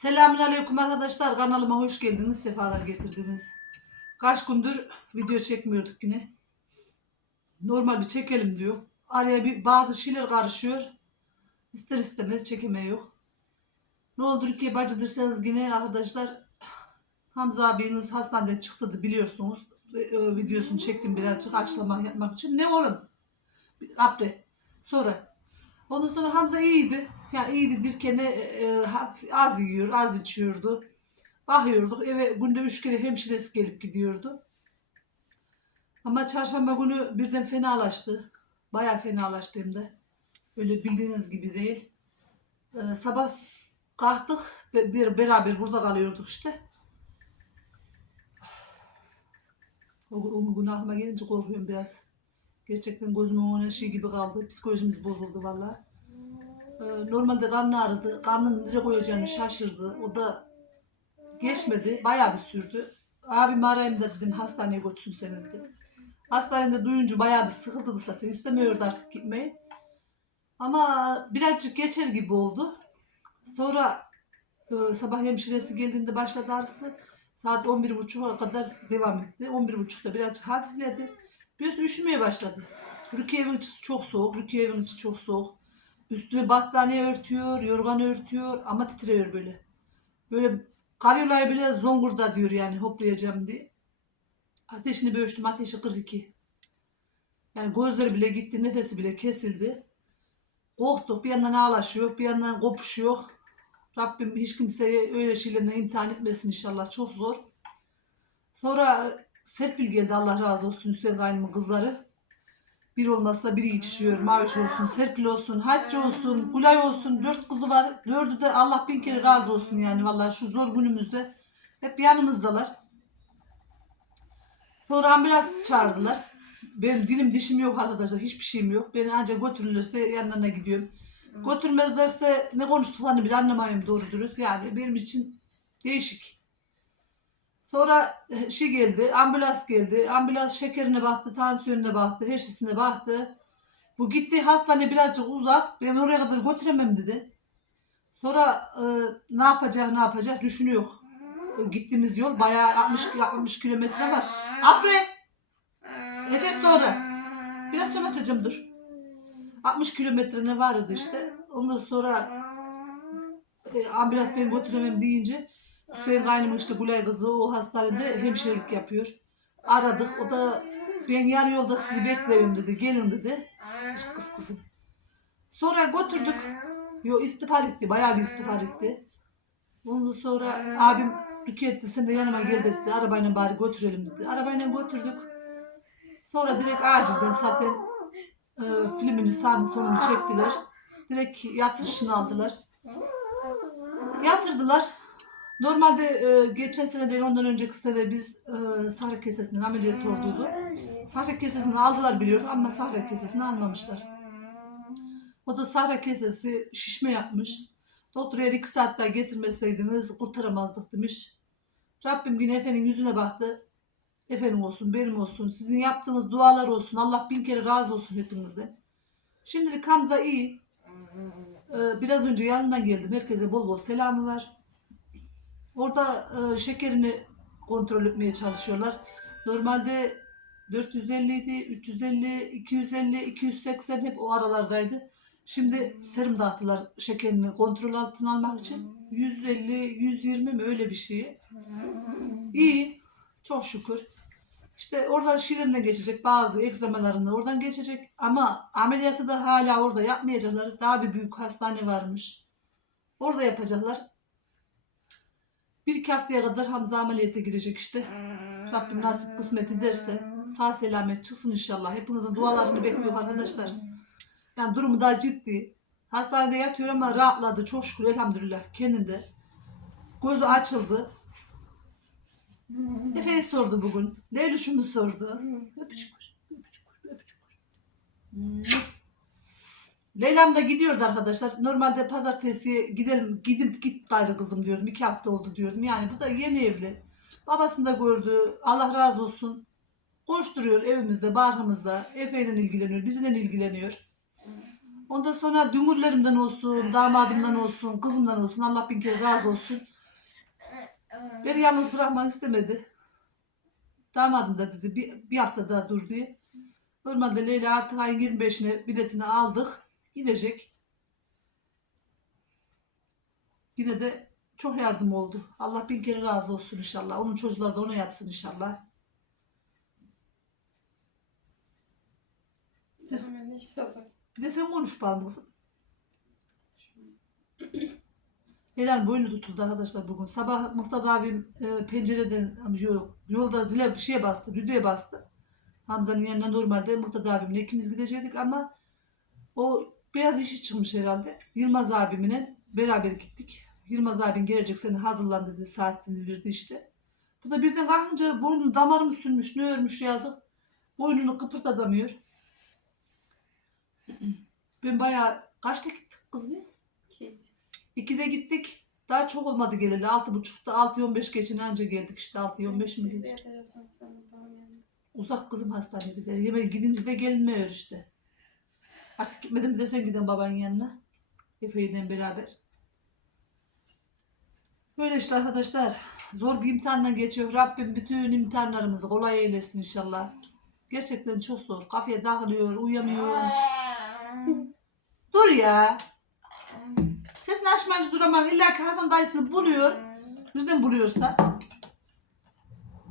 Selamünaleyküm arkadaşlar. Kanalıma hoş geldiniz. Sefalar getirdiniz. Kaç gündür video çekmiyorduk yine. Normal bir çekelim diyor. Araya bir bazı şeyler karışıyor. İster istemez çekemiyor. Ne olur ki bacıdırsanız yine arkadaşlar Hamza abiniz hastaneden çıktı biliyorsunuz. E, videosunu çektim birazcık açıklama yapmak için. Ne oğlum? Apre. Sonra. Ondan sonra Hamza iyiydi. Yani iyiydi dirkene e, e, az yiyor, az içiyordu. Bakıyorduk eve günde üç kere hemşiresi gelip gidiyordu. Ama çarşamba günü birden fenalaştı. Bayağı fenalaştı hem de. Öyle bildiğiniz gibi değil. Ee, sabah kalktık, bir, beraber burada kalıyorduk işte. O, o gün aklıma gelince korkuyorum biraz. Gerçekten gözümün önüne şey gibi kaldı. Psikolojimiz bozuldu vallahi. Ee, normalde karnı ağrıdı. Karnını nereye koyacağını şaşırdı. O da geçmedi. Bayağı bir sürdü. Abim arayayım da dedim hastaneye götürsün seni dedi. Hastanede duyunca bayağı bir sıkıldı zaten. İstemiyordu artık gitmeyi. Ama birazcık geçer gibi oldu. Sonra e, sabah hemşiresi geldiğinde başladı ağrısı. Saat 11.30'a kadar devam etti. 11.30'da birazcık hafifledi. Biraz üşümeye başladı. Rukiye evin içi çok soğuk. Rukiye evin içi çok soğuk. Üstüne battaniye örtüyor, yorgan örtüyor ama titriyor böyle. Böyle karyolayı bile zongurda diyor yani hoplayacağım diye. Ateşini bir ölçtüm, ateşi 42. Yani gözleri bile gitti, nefesi bile kesildi. Korktuk, bir yandan ağlaşıyor, bir yandan kopuşuyor. Rabbim hiç kimseye öyle şeylerle imtihan etmesin inşallah, çok zor. Sonra Serpil geldi, Allah razı olsun Hüseyin kaynımın kızları. Bir olmazsa biri yetişiyor. Maviş olsun, Serpil olsun, Hacı olsun, Gulay olsun. Dört kızı var. Dördü de Allah bin kere razı olsun yani vallahi şu zor günümüzde. Hep yanımızdalar. Sonra ambulans çağırdılar. Benim dilim dişim yok arkadaşlar. Hiçbir şeyim yok. Beni ancak götürürlerse yanlarına gidiyorum. Götürmezlerse ne konuştuklarını bile anlamayayım doğru dürüst. Yani benim için değişik. Sonra e, şey geldi, ambulans geldi. Ambulans şekerine baktı, tansiyonuna baktı, her şeysine baktı. Bu gitti hastane birazcık uzak. Ben oraya kadar götüremem dedi. Sonra e, ne yapacak ne yapacak düşünüyor. E, gittiğimiz yol bayağı 60 60 kilometre var. Apre! Efe sonra. Biraz sonra açacağım dur. 60 kilometre ne vardı işte. Ondan sonra e, ambulans beni götüremem deyince Hüseyin kaynım işte Gülay kızı o hastanede hemşirelik yapıyor. Aradık. O da ben yarı yolda sizi bekliyorum dedi. Gelin dedi. Çık kız kızım. Sonra götürdük. Yo istiğfar etti. Bayağı bir istiğfar etti. Ondan sonra abim Türkiye etti. Sen de yanıma gel dedi. Arabayla bari götürelim dedi. Arabayla götürdük. Sonra direkt acilden zaten e, filmini sahne sonunu çektiler. Direkt yatırışını aldılar. Yatırdılar. Normalde e, geçen sene değil ondan önceki sene biz e, Sahra Kesesi'nden ameliyat olduydu. Sahra Kesesi'ni aldılar biliyoruz ama Sahra Kesesi'ni almamışlar. O da Sahra Kesesi şişme yapmış. Doktor eğer iki saat daha getirmeseydiniz kurtaramazdık demiş. Rabbim yine Efe'nin yüzüne baktı. Efendim olsun, benim olsun, sizin yaptığınız dualar olsun. Allah bin kere razı olsun hepinizden. Şimdilik Hamza iyi. Ee, biraz önce yanından geldim. Herkese bol bol selamı var. Orada e, şekerini kontrol etmeye çalışıyorlar. Normalde 450 idi, 350, 250, 280 hep o aralardaydı. Şimdi serum dağıttılar şekerini kontrol altına almak için. 150, 120 mi öyle bir şey. İyi, çok şükür. İşte oradan şirinle geçecek bazı egzamalarını oradan geçecek ama ameliyatı da hala orada yapmayacaklar. Daha bir büyük hastane varmış. Orada yapacaklar. Bir iki haftaya kadar Hamza ameliyata girecek işte. Rabbim nasip kısmet ederse sağ selamet çıksın inşallah. Hepinizin dualarını bekliyor arkadaşlar. Yani durumu daha ciddi. Hastanede yatıyor ama rahatladı. Çok şükür elhamdülillah kendinde. Gözü açıldı. Efe'yi sordu bugün. Leylüş'ümü sordu. Öpücük öpücük öpücük var. Leyla'm da gidiyordu arkadaşlar. Normalde pazartesi gidelim, gidip git gayrı kızım diyordum. İki hafta oldu diyordum. Yani bu da yeni evli. Babasını da gördü. Allah razı olsun. Koşturuyor evimizde, barkımızda. Efe'yle ilgileniyor, bizimle ilgileniyor. Ondan sonra dümürlerimden olsun, damadımdan olsun, kızımdan olsun. Allah bin kere razı olsun. Beni yalnız bırakmak istemedi. Damadım da dedi bir, bir hafta daha dur diye. Normalde Leyla artık ayın 25'ine biletini aldık. Gidecek. Yine de çok yardım oldu. Allah bin kere razı olsun inşallah. Onun çocukları da ona yapsın inşallah. Bir de sen konuş bana kızım. Helal boynu tutuldu arkadaşlar bugün. Sabah Muhtar abim e, pencereden yol, yolda zile bir şeye bastı, düdüğe bastı. Hamza'nın yanına normalde Muhtar abimle ikimiz gidecektik ama o beyaz işi çıkmış herhalde. Yılmaz abimle beraber gittik. Yılmaz abin gelecek seni hazırlan dedi saatini verdi işte. Bu da birden kalkınca boynunu damar mı sürmüş ne örmüş yazık. Boynunu kıpırdatamıyor. Ben bayağı kaçta gittik kız biz? Ki. İkide gittik. Daha çok olmadı geleli. Altı buçukta, altı on beş geçine anca geldik işte. Altı on beş mi Siz de yatacaksınız sanırım. Uzak kızım hastane bir de. Yemeğe gidince de gelinmiyor işte. Artık gitmedim de sen gidin babanın yanına. Efe'yle beraber. Böyle işte arkadaşlar. Zor bir imtihandan geçiyor. Rabbim bütün imtihanlarımızı kolay eylesin inşallah. Gerçekten çok zor. Kafaya dağılıyor, uyuyamıyor. Dur ya. Sesini açmayınca duramam. İlla ki Hasan dayısını buluyor. Nereden buluyorsa.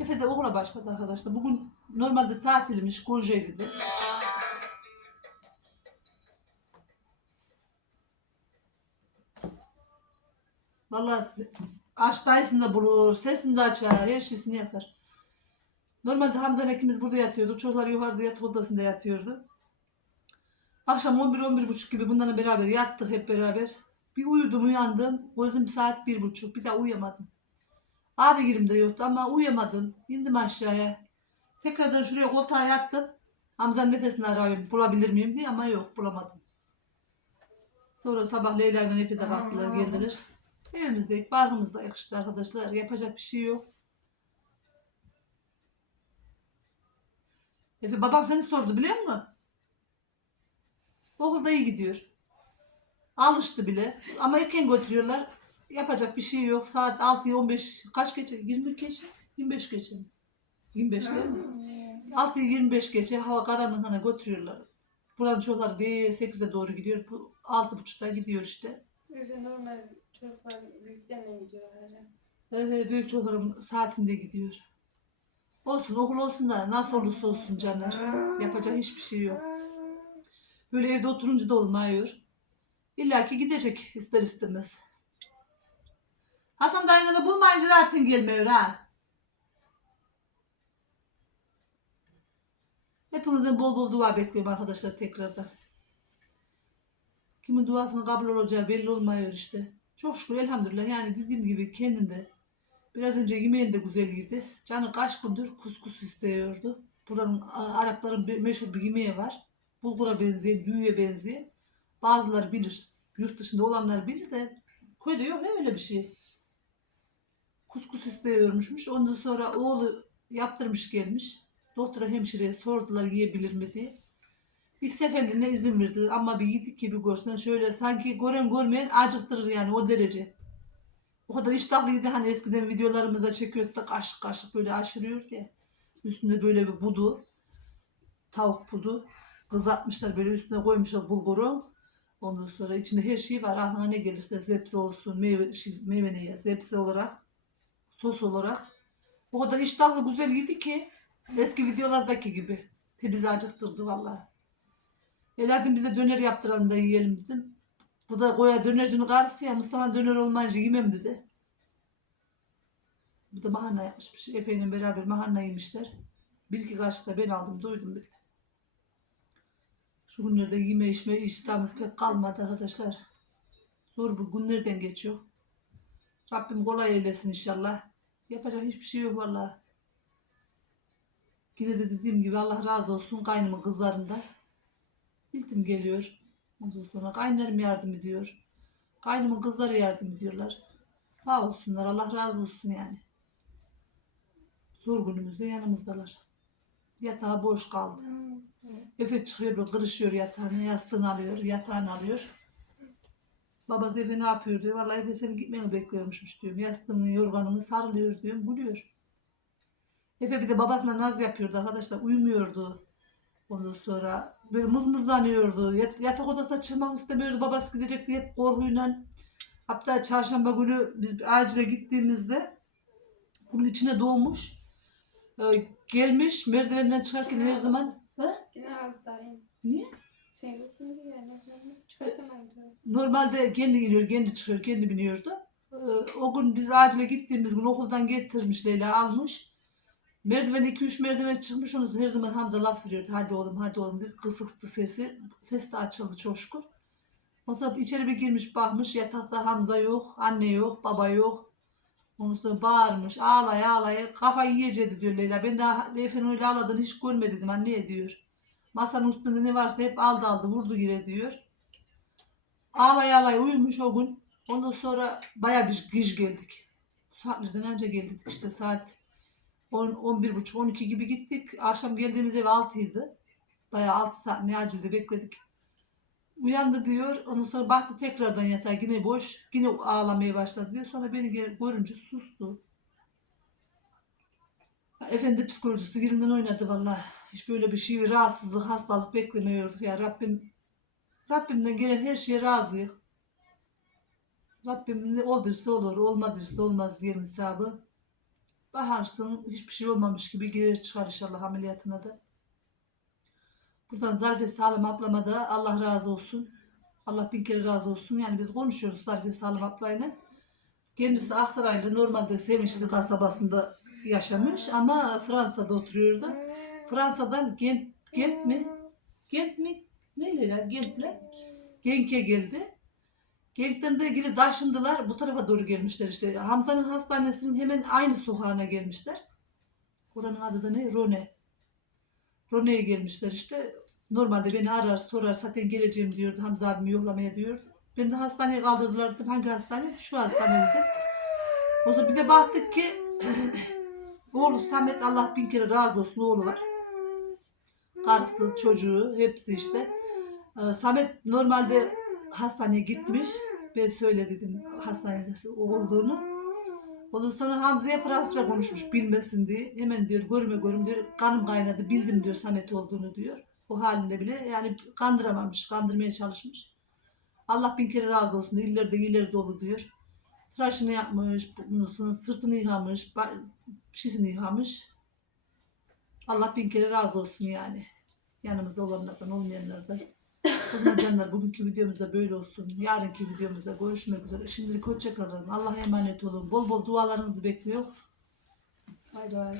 Efe de okula başladı arkadaşlar. Bugün normalde tatilmiş, konjeydi. Vallahi se- aç dayısını da bulur, sesini de açar, her şeysini yapar. Normalde Hamza ikimiz burada yatıyordu. Çocuklar yukarıda yatak odasında yatıyordu. Akşam 11 buçuk gibi bunlarla beraber yattık hep beraber. Bir uyudum uyandım. Gözüm saat bir buçuk. Bir daha uyuyamadım. Ağrı yerim de yoktu ama uyuyamadım. İndim aşağıya. Tekrardan şuraya koltuğa yattım. Hamza'nın nefesini arıyorum bulabilir miyim diye ama yok bulamadım. Sonra sabah Leyla ile Efe de kalktılar geldiler. Evimizdeyiz, bağrımızda yakıştı arkadaşlar. Yapacak bir şey yok. Efe babam seni sordu biliyor musun? Okulda iyi gidiyor. Alıştı bile. Ama erken götürüyorlar. Yapacak bir şey yok. Saat 6'yı 15 kaç geçe? 20 geçe? 25 geçe mi? 25 değil mi? 6'yı 25 geçe hava karanlığına götürüyorlar. Buranın çocukları diye 8'e doğru gidiyor. Bu 6.30'da gidiyor işte. Normal çocuklar büyüklerine gidiyor herhalde. Büyük çocuklarım saatinde gidiyor. Olsun okul olsun da nasıl olursa olsun canlar. Yapacak hiçbir şey yok. Böyle evde oturunca da olmuyor. İlla ki gidecek ister istemez. Hasan dayını da bulmayınca rahatın gelmiyor ha. Hepinizden bol bol dua bekliyorum arkadaşlar tekrardan. Kimin duasının kabul olacağı belli olmuyor işte. Çok şükür elhamdülillah yani dediğim gibi kendinde. Biraz önce yemeğin de güzel yedi. Canı kaç gündür kuskus istiyordu. Buranın Arapların meşhur bir yemeği var. Bulgura benziyor, düğüye benziyor. Bazıları bilir. Yurt dışında olanlar bilir de köyde yok ne öyle bir şey. Kuskus istiyormuşmuş. Ondan sonra oğlu yaptırmış gelmiş. Doktora hemşireye sordular yiyebilir mi diye. Bir seferliğine izin verdiler ama bir yedik ki bir görsen şöyle sanki gören görmeyen acıktırır yani o derece. O kadar iştahlıydı hani eskiden videolarımızda çekiyorduk kaşık kaşık böyle aşırıyor ya. Üstünde böyle bir budu. Tavuk budu. Kızartmışlar böyle üstüne koymuşlar bulguru. Ondan sonra içinde her şey var. Aklına ne gelirse zepse olsun, meyve, şey, meyve ne ya, olarak, sos olarak. O kadar iştahlı güzel yedi ki eski videolardaki gibi. Bizi acıktırdı vallahi. Eladim bize döner yaptıralım da yiyelim dedim. Bu da koya dönercinin karısı ya Mustafa döner olmayınca yemem dedi. Bu da mahanna yapmışmış. Efe'yle beraber mahanna yemişler. Bir iki kaşık da ben aldım doydum böyle. Şu günlerde yeme içme iştahımız pek kalmadı arkadaşlar. Zor bu günlerden geçiyor. Rabbim kolay eylesin inşallah. Yapacak hiçbir şey yok vallahi. Yine de dediğim gibi Allah razı olsun kaynımın kızlarında. Bildim geliyor. Ondan sonra kaynarım yardım ediyor. Kaynımın kızları yardım ediyorlar. Sağ olsunlar. Allah razı olsun yani. Zor günümüzde yanımızdalar. Yatağı boş kaldı. Efe çıkıyor böyle kırışıyor yatağını, yastığını alıyor, yatağını alıyor. Babası Efe ne yapıyor diyor. Vallahi Efe senin gitmeni bekliyormuşmuş diyorum. Yastığını, yorganını sarılıyor diyorum. Buluyor. Efe bir de babasına naz yapıyordu arkadaşlar. Uyumuyordu. Ondan sonra böyle mızmızlanıyordu. Yat- yatak odasına çıkmak istemiyordu. Babası gidecek diye hep korkuyla. Hatta çarşamba günü biz acile gittiğimizde bunun içine doğmuş. Ee, gelmiş merdivenden çıkarken her zaman ha? Yine alttayım. Niye? Yani. Çıkartamam diyor. Normalde kendi iniyor, kendi çıkıyor, kendi biniyordu. Ee, o gün biz acile gittiğimiz gün okuldan getirmiş Leyla almış. Merdiven 2-3 merdiven çıkmış onu her zaman Hamza laf veriyordu. Hadi oğlum hadi oğlum diye kısıktı sesi. Ses de açıldı çok şükür. O sonra içeri bir girmiş bakmış yatakta Hamza yok, anne yok, baba yok. Ondan sonra bağırmış ağlaya ağlaya kafayı yiyecekti diyor Leyla. Ben daha Efe'nin öyle ağladığını hiç görmedim anne diyor. Masanın üstünde ne varsa hep aldı aldı vurdu gire diyor. Ağlaya ağlaya uyumuş o gün. Ondan sonra baya bir giş geldik. Bu saatlerden önce geldik işte saat 10, 11 buçuk 12 gibi gittik. Akşam geldiğimiz ev 6'ydı. Baya 6 saat ne acilde bekledik. Uyandı diyor. Ondan sonra baktı tekrardan yatağa yine boş. Yine ağlamaya başladı diyor. Sonra beni görünce sustu. Efendi psikolojisi yerinden oynadı vallahi. Hiç böyle bir şey, rahatsızlık, hastalık beklemiyorduk ya. Rabbim Rabbimden gelen her şeye razıyız. Rabbim ne olduysa olur, olmadıysa olmaz diyelim hesabı. Baharsın, hiçbir şey olmamış gibi girer çıkar inşallah ameliyatına da. Buradan Zarife Sağlam ablama da Allah razı olsun. Allah bin kere razı olsun. Yani biz konuşuyoruz Zarife Sağlam ablayla. Kendisi Aksaray'da normalde Sevinçli kasabasında yaşamış ama Fransa'da oturuyordu. Fransa'dan Gent, Gent mi? Gent mi? Neyle ya? Gent'le? Genk'e geldi. Genk'ten de ilgili taşındılar. Bu tarafa doğru gelmişler işte. Hamza'nın hastanesinin hemen aynı sokağına gelmişler. Oranın adı da ne? Rone. Rone'ye gelmişler işte. Normalde beni arar sorar zaten geleceğim diyordu. Hamza abimi yollamaya diyordu. Ben de hastaneye kaldırdılar dedim. Hangi hastane? Şu hastane. O zaman bir de baktık ki oğlu Samet Allah bin kere razı olsun oğlu var. Karısı, çocuğu hepsi işte. Ee, Samet normalde hastaneye gitmiş. Ben söyledim hastanede olduğunu. Ondan sonra Hamza'ya Fransızca konuşmuş bilmesin diye. Hemen diyor görme görüm diyor. Kanım kaynadı bildim diyor Samet olduğunu diyor. O halinde bile yani kandıramamış, kandırmaya çalışmış. Allah bin kere razı olsun. İllerde ileri dolu diyor. Tıraşını yapmış, burnusunu, sırtını yıkamış, şişini yıkamış. Allah bin kere razı olsun yani. Yanımızda olanlardan, olmayanlardan. Zaman canlar bugünkü videomuzda böyle olsun. Yarınki videomuzda görüşmek üzere. Şimdilik hoşçakalın. Allah'a emanet olun. Bol bol dualarınızı bekliyor. Bay bay.